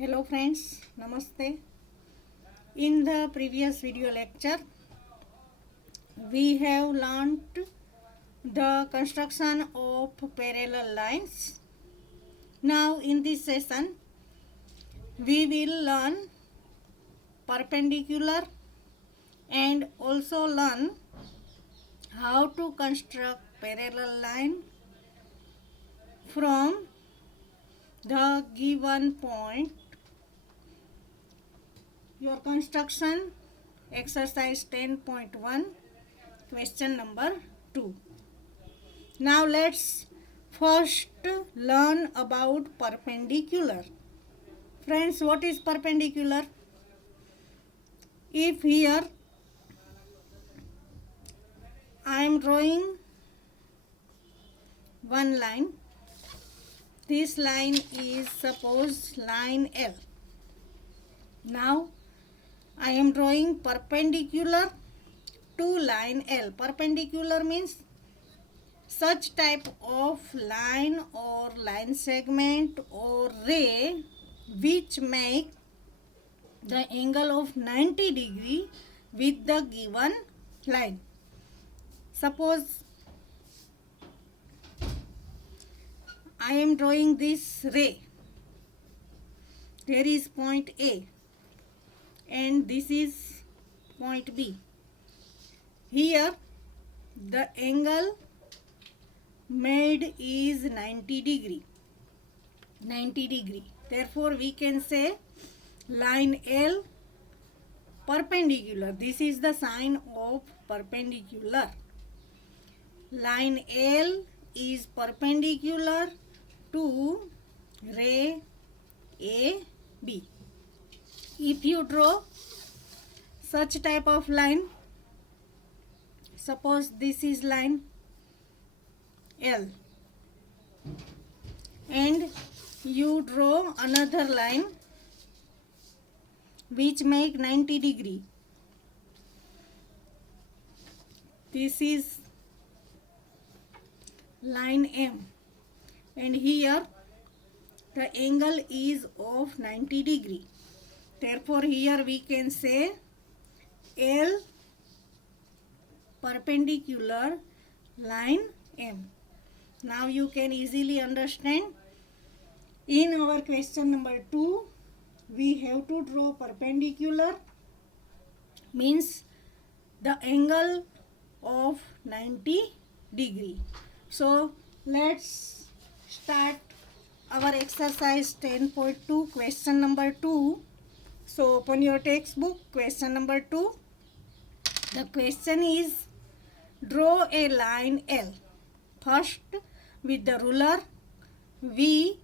Hello friends, Namaste. In the previous video lecture, we have learnt the construction of parallel lines. Now in this session, we will learn perpendicular and also learn how to construct parallel line from the given point. Your construction exercise 10.1 question number 2. Now let's first learn about perpendicular. Friends, what is perpendicular? If here I am drawing one line, this line is suppose line L. Now I am drawing perpendicular to line L. Perpendicular means such type of line or line segment or ray which make the angle of 90 degree with the given line. Suppose I am drawing this ray. There is point A and this is point B. Here the angle made is 90 degree. 90 degree. Therefore we can say line L perpendicular. This is the sign of perpendicular. Line L is perpendicular to ray AB. If you draw such type of line, suppose this is line L and you draw another line which make 90 degree. This is line M and here the angle is of 90 degree. Therefore here we can say L perpendicular line M. Now you can easily understand. In our question number 2, we have to draw perpendicular means the angle of 90 degree. So let's start our exercise 10.2 question number 2. So open your textbook, question number 2. The question is, draw a line L. First, with the ruler, we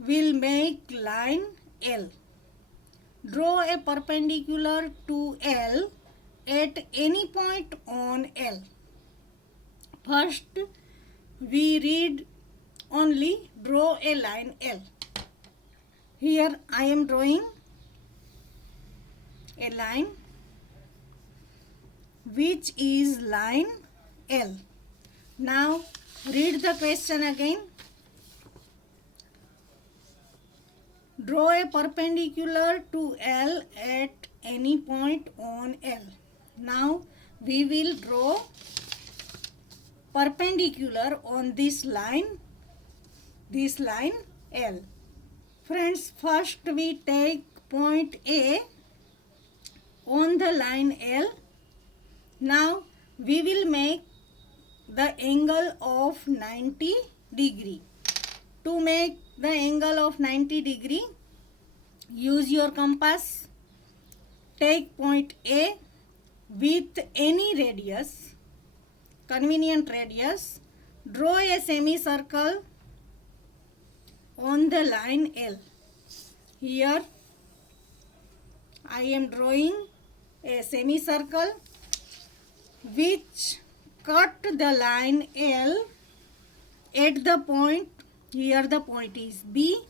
will make line L. Draw a perpendicular to L at any point on L. First, we read only draw a line L. Here I am drawing a line which is line L. Now read the question again. Draw a perpendicular to L at any point on L. Now we will draw perpendicular on this line L. Friends, first we take point A on the line L. Now we will make the angle of 90 degree. To make the angle of 90 degree, use your compass. Take point A with any radius, convenient radius. Draw a semicircle on the line L. Here I am drawing a semicircle which cut the line L at the point. Here the point is B,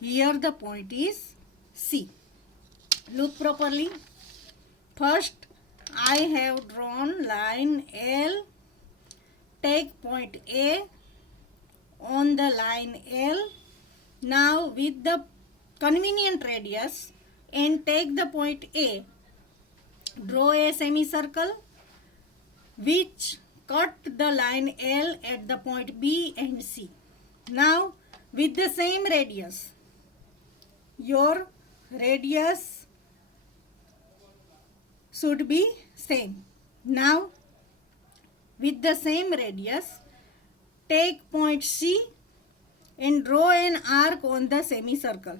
here the point is C. Look properly. First I have drawn line L. Take point A on the line L. Now with the convenient radius and take the point A. Draw a semicircle which cut the line L at the point B and C. Now with the same radius, your radius should be same. Now with the same radius, take point C and draw an arc on the semicircle.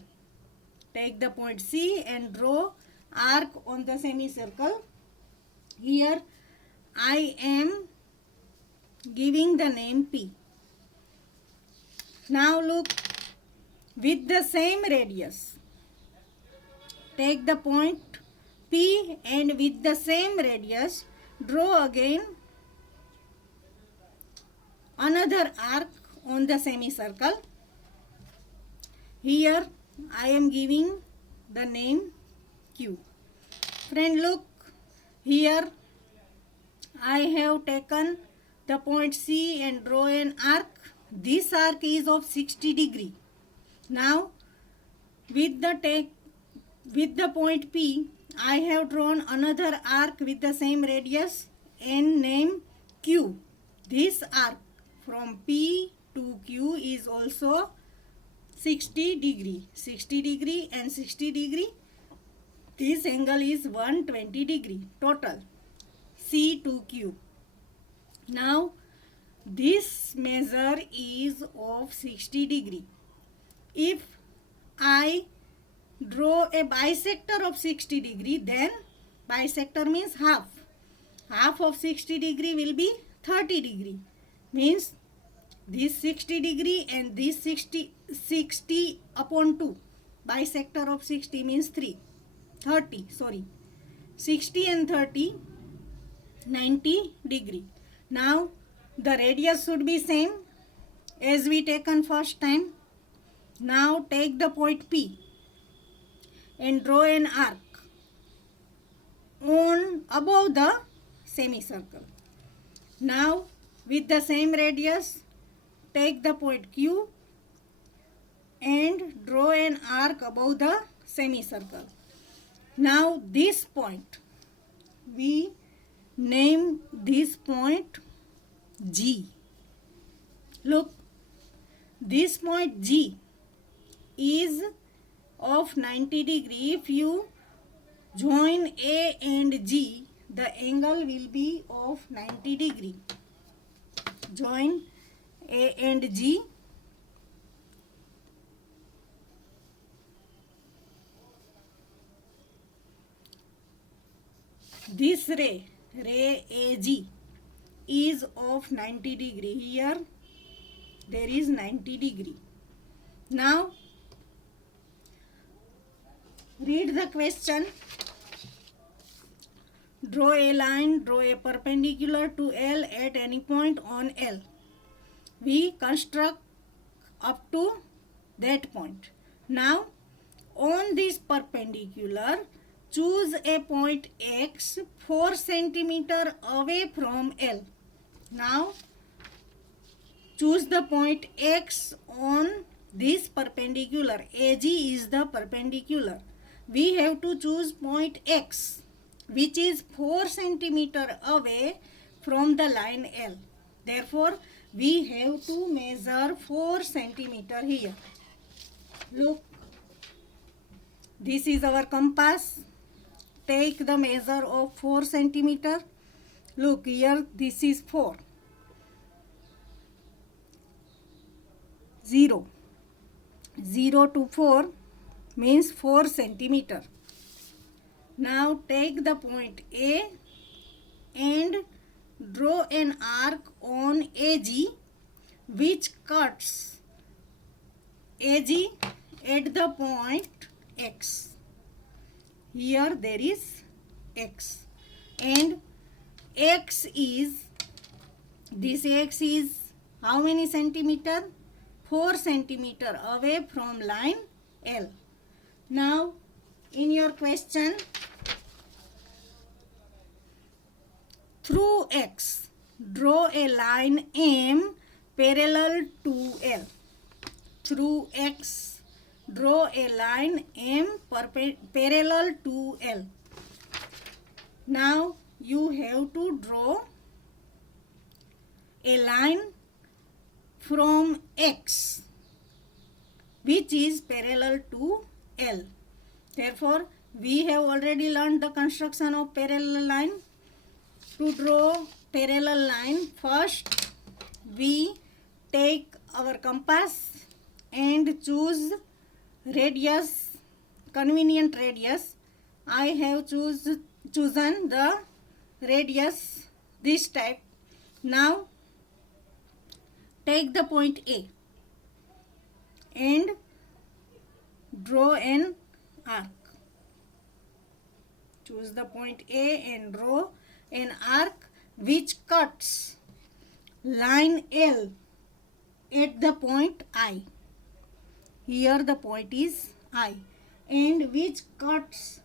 Take the point C and draw arc on the semicircle. Here I am giving the name P. Now look, with the same radius, take the point P and with the same radius, draw again another arc on the semicircle. Here I am giving the name Q. Friend, look, here I have taken the point C and draw an arc. This arc is of 60 degree. Now with the point P, I have drawn another arc with the same radius and name Q. This arc from P to Q is also 60 degree. 60 degree and 60 degree. This angle is 120 degree total. C to Q. Now this measure is of 60 degree. If I draw a bisector of 60 degree, then bisector means half. Half of 60 degree will be 30 degree. Means this 60 degree and this 60 upon 2. Bisector of 60 means 30. 60 and 30, 90 degree. Now the radius should be same as we taken first time. Now take the point P and draw an arc on above the semicircle. Now with the same radius, take the point Q and draw an arc above the semicircle. Now this point, we name this point G. Look, this point G is of 90 degree. If you join A and G, the angle will be of 90 degree. Join A and G. This ray AG is of 90 degree. Here there is 90 degree. Now read the question. Draw a line, draw a perpendicular to L at any point on L. We construct up to that point. Now on this perpendicular, choose a point X 4 centimeter away from L. Now choose the point X on this perpendicular. AG is the perpendicular. We have to choose point X, which is 4 centimeter away from the line L. Therefore, we have to measure 4 centimeter here. Look, this is our compass. Take the measure of 4 centimeter. Look here, this is 4. 0. 0 to 4 means 4 centimeter. Now take the point A and draw an arc on AG which cuts AG at the point X. Here there is X, and X is, this X is how many centimeter? 4 centimeter away from line L. Now in your question, through X, draw a line M parallel to L. Through X, draw a line M parallel to L. Now you have to draw a line from X which is parallel to L. Therefore, we have already learned the construction of parallel line. To draw parallel line, first we take our compass and choose radius, convenient radius. I have chosen the radius this type. Now take the point A and draw an arc. Choose the point A and draw an arc which cuts line L at the point I. Here the point is I, and which cuts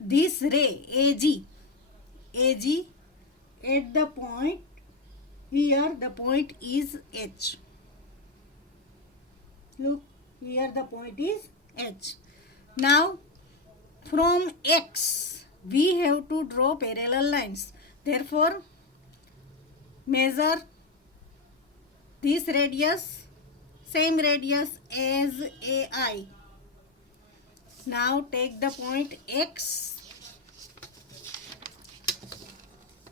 this ray AG at the point. Here the point is H. Look, here the point is H. Now from X we have to draw parallel lines. Therefore, measure this radius, same radius as AI. Now take the point X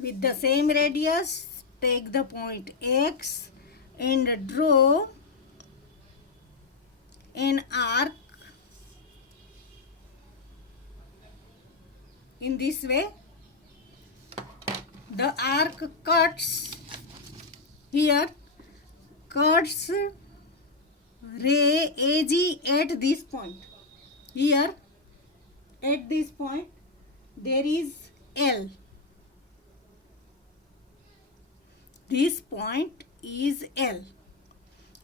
with the same radius. Take the point X and draw an arc in this way. The arc cuts here, cuts ray AG at this point. Here at this point there is L. This point is L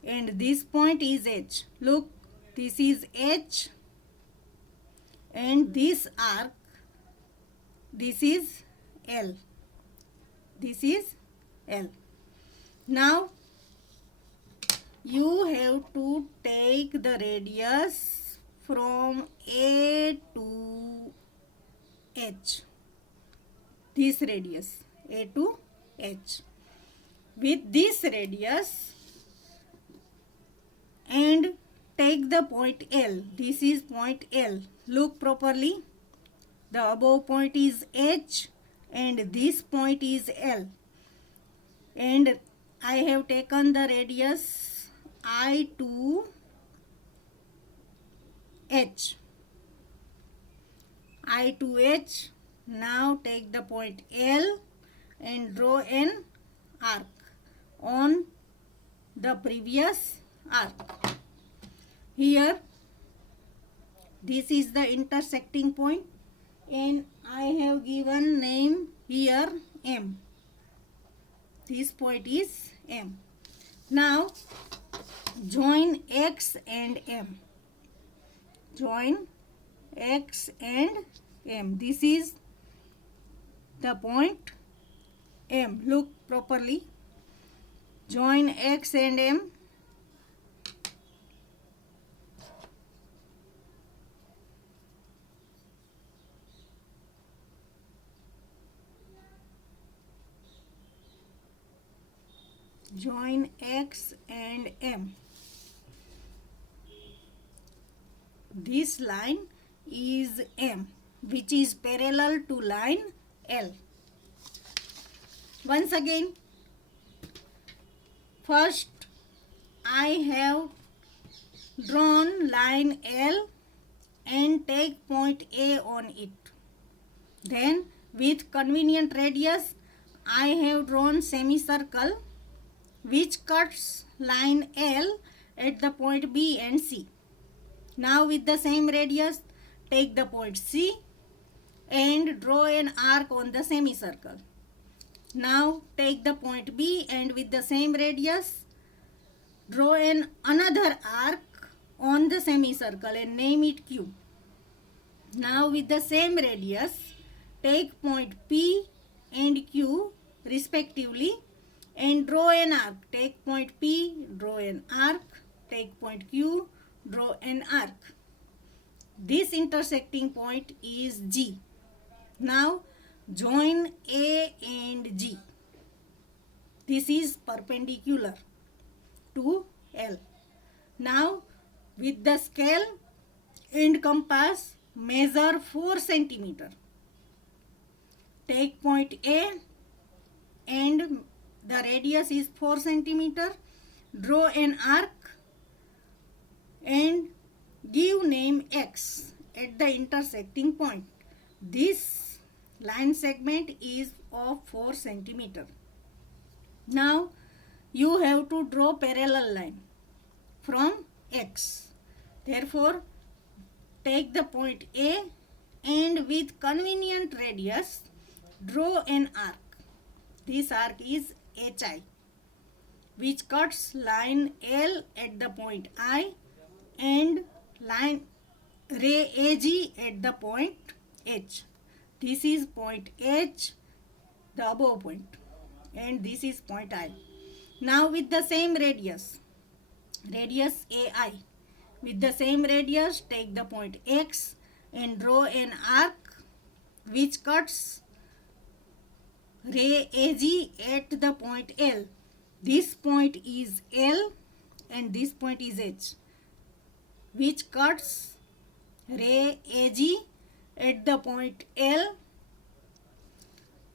and this point is H. Look, this is H and this arc, this is L. This is L. Now you have to take the radius from A to H. This radius A to H. With this radius and take the point L. This is point L. Look properly. The above point is H and this point is L. And I have taken the radius I to H. I to H. Now take the point L and draw an arc on the previous arc. Here this is the intersecting point and I have given name here M. This point is M. Now join X and M. Join X and M. This is the point M. Look properly. Join X and M. Join X and M. This line is M, which is parallel to line L. Once again, first I have drawn line L and take point A on it. Then with convenient radius I have drawn semicircle which cuts line L at the point B and C. Now with the same radius take the point C and draw an arc on the semicircle. Now take the point B and with the same radius draw another arc on the semicircle and name it Q. Now with the same radius take point P and Q respectively and draw an arc. Take point P, draw an arc. Take point Q, draw an arc. This intersecting point is G. Now join A and G. This is perpendicular to L. Now with the scale and compass measure 4 centimeter. Take point A and the radius is 4 centimeter. Draw an arc and give name X at the intersecting point. This line segment is of 4 centimeter. Now you have to draw parallel line from X. Therefore, take the point A and with convenient radius draw an arc. This arc is HI, which cuts line L at the point I and line ray AG at the point H. This is point H, the above point, and this is point I. Now with the same radius AI, with the same radius take the point X and draw an arc which cuts ray AG at the point L. This point is L and this point is H, which cuts ray AG at the point L.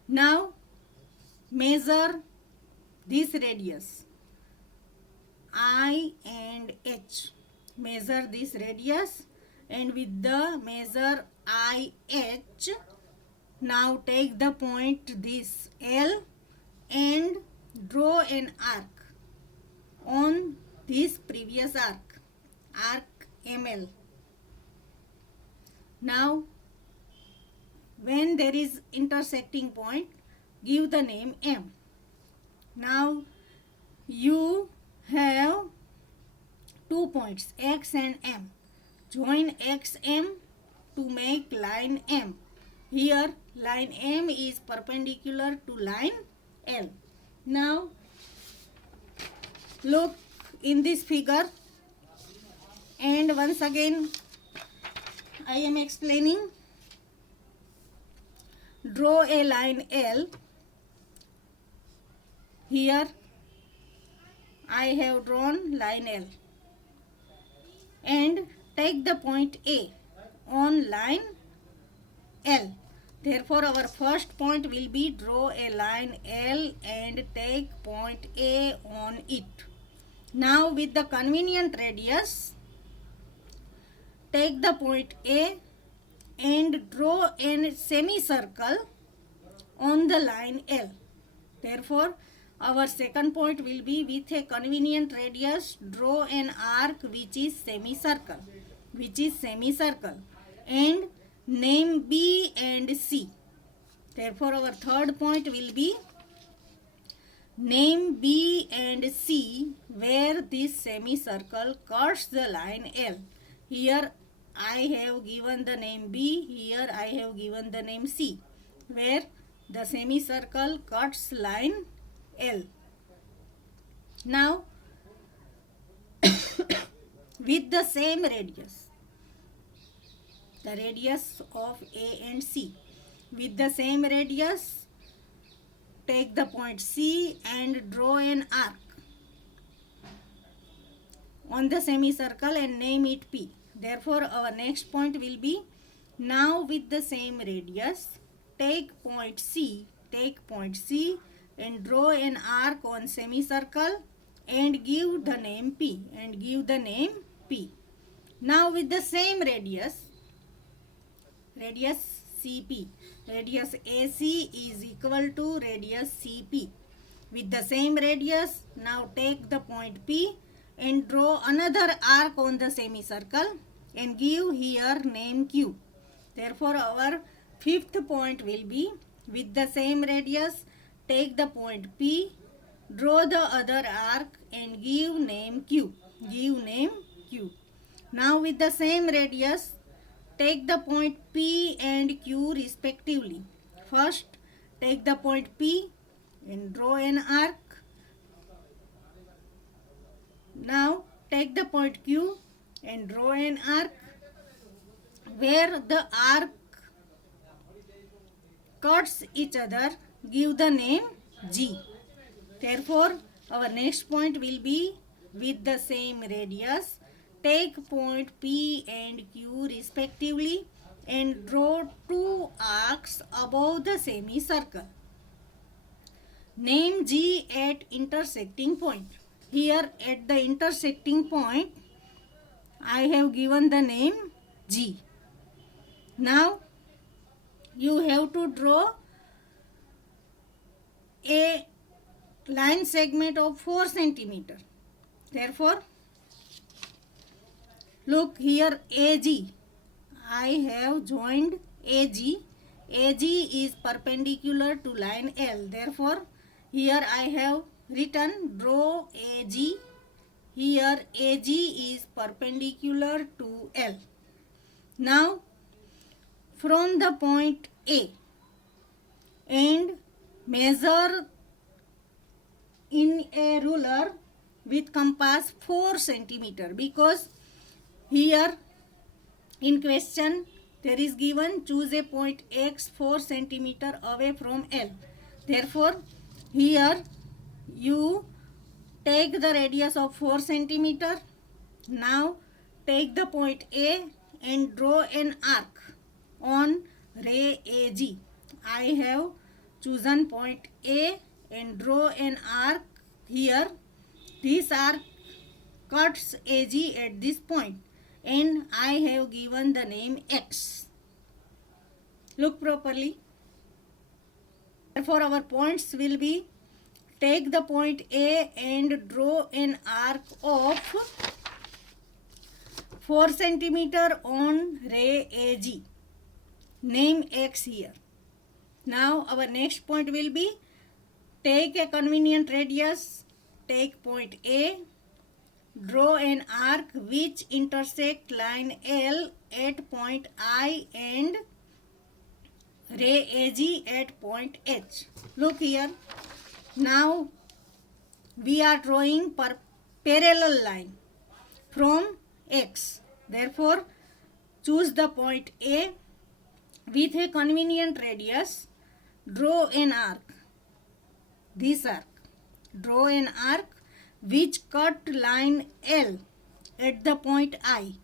Now measure this radius I and H. Measure this radius and with the measure IH, now take the point this L and draw an arc on this previous arc ML. Now when there is intersecting point, give the name M. Now you have 2 points X and M. Join XM to make line M. Here line M is perpendicular to line L. Now look in this figure, and once again I am explaining. Draw a line L. Here I have drawn line L and take the point A on line L. Therefore our first point will be draw a line L and take point A on it. Now with the convenient radius, take the point A and draw a semicircle on the line L. Therefore our second point will be with a convenient radius draw an arc which is semicircle and name B and C. Therefore our third point will be name B and C where this semicircle cuts the line L. Here I have given the name B, here I have given the name C, where the semicircle cuts line L. Now with the same radius, the radius of A and C, with the same radius take the point C and draw an arc on the semicircle and name it P. Therefore our next point will be, now with the same radius take point C and draw an arc on semicircle and give the name P Now with the same radius CP, radius AC is equal to radius CP. With the same radius, now take the point P and draw another arc on the semicircle and give here name Q. Therefore our fifth point will be, with the same radius take the point P, draw the other arc and give name Q. Now with the same radius take the point P and Q respectively. First take the point P and draw an arc. Now take the point Q and draw an arc where the arc cuts each other, give the name G. Therefore, our next point will be with the same radius. Take point P and Q respectively and draw two arcs above the semicircle. Name G at intersecting point. Here at the intersecting point, I have given the name G. Now, you have to draw a line segment of 4 centimeter. Therefore, look here AG. I have joined AG. AG is perpendicular to line L. Therefore, here I have written draw AG. Here AG is perpendicular to L. Now, from the point A and measure in a ruler with compass 4 centimeter, because here in question there is given choose a point X 4 centimeter away from L. Therefore, here you take the radius of 4 centimeter. Now take the point A and draw an arc on ray AG. I have chosen point A and draw an arc here. This arc cuts AG at this point and I have given the name X. Look properly. Therefore, our points will be take the point A and draw an arc of 4 centimeter on ray AG. Name X here. Now, our next point will be take a convenient radius, take point A, draw an arc which intersect line L at point I and ray AG at point H. Look here. Now we are drawing parallel line from X. Therefore, choose the point A with a convenient radius. Draw an arc. This arc. Draw an arc which cut line L at the point I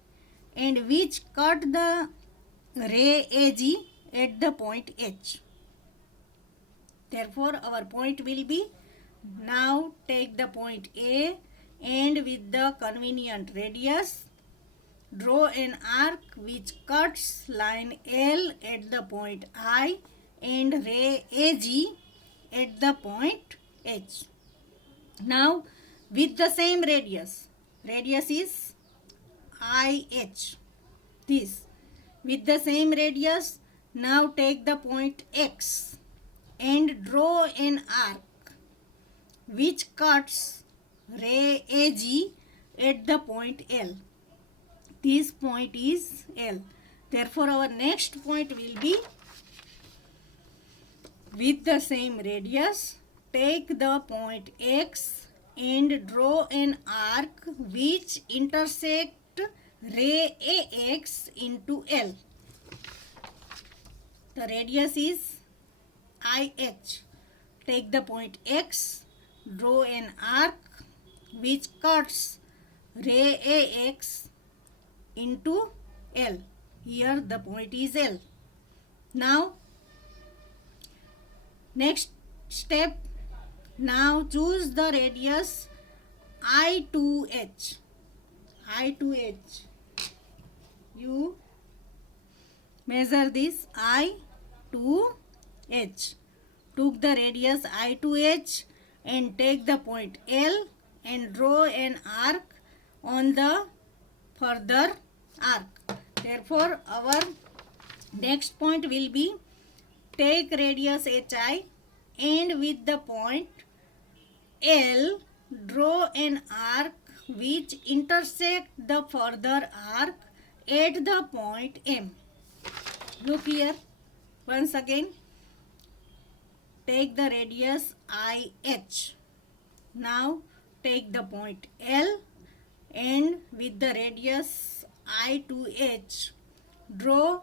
and which cut the ray AG at the point H. Therefore, our point will be now take the point A and with the convenient radius draw an arc which cuts line L at the point I and ray AG at the point H. Now, with the same radius is IH. This. With the same radius, now take the point X and draw an arc which cuts ray AG at the point L. This point is L. Therefore, our next point will be with the same radius, take the point X and draw an arc which intersect ray AX into L. The radius is IH. Take the point X, draw an arc which cuts ray AX into L. Here the point is L. Now, next step, now choose the radius I2H. I2H. You measure this I2H. Took the radius I2H and take the point L and draw an arc on the further arc. Therefore, our next point will be take radius HI and with the point L draw an arc which intersect the further arc at the point M. Look here once again. Take the radius IH. Now take the point L and with the radius I to H, draw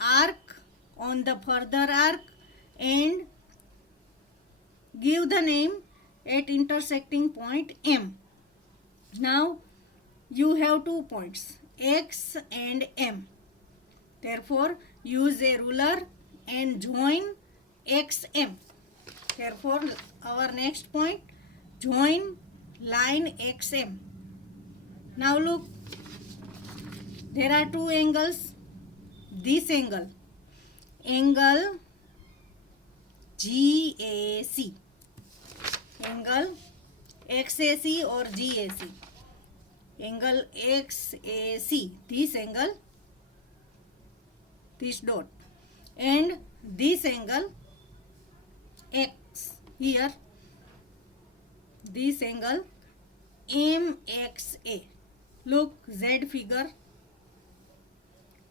arc on the further arc and give the name at intersecting point M. Now you have 2 points X and M. Therefore use a ruler and join XM. Therefore our next point, join line XM. Now look, there are 2 angles. This angle GAC, angle XAC or GAC, angle XAC, this angle, this dot, and this angle X here, this angle MXA. Look, Z figure,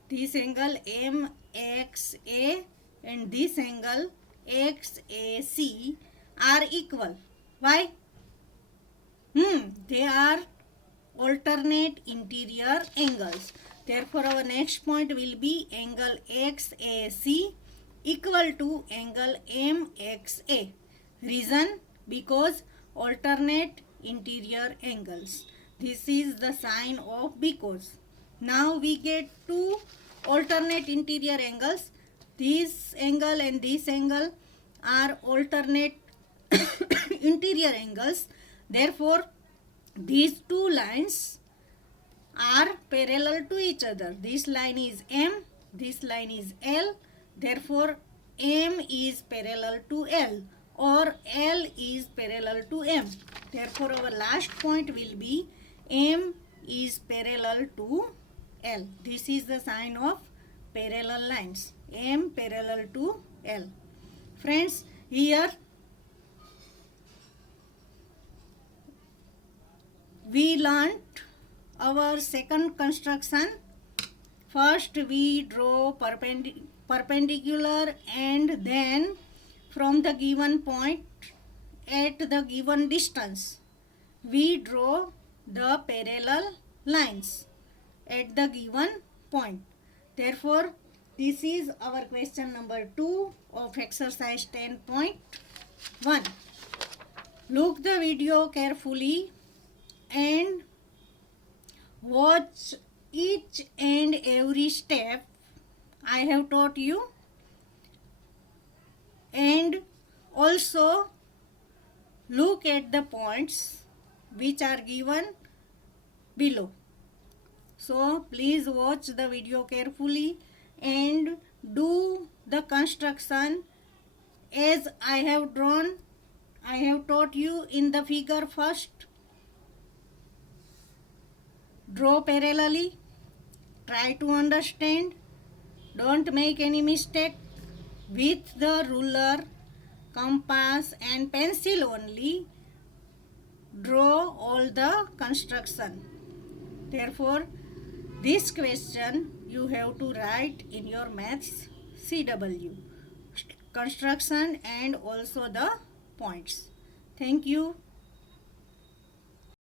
this angle MXA and this angle XAC are equal. Why? They are alternate interior angles. Therefore our next point will be angle XAC equal to angle MXA. Reason? Because alternate interior angles. This is the sign of because. Now we get 2 alternate interior angles. This angle and this angle are alternate interior angles. Therefore these 2 lines are parallel to each other. This line is M, this line is L. Therefore M is parallel to L or L is parallel to M. Therefore our last point will be M is parallel to L. This is the sign of parallel lines. M parallel to L. Friends, here we learnt our second construction. First we draw perpendicular and then from the given point at the given distance we draw the parallel lines at the given point. Therefore this is our question number 2 of exercise 10.1. Look the video carefully and watch each and every step I have taught you, and also look at the points which are given below. So please watch the video carefully and do the construction as I have drawn. I have taught you in the figure. First draw parallelly, try to understand, don't make any mistake. With the ruler, compass and pencil only draw all the construction. Therefore this question you have to write in your maths CW, construction and also the points. Thank you.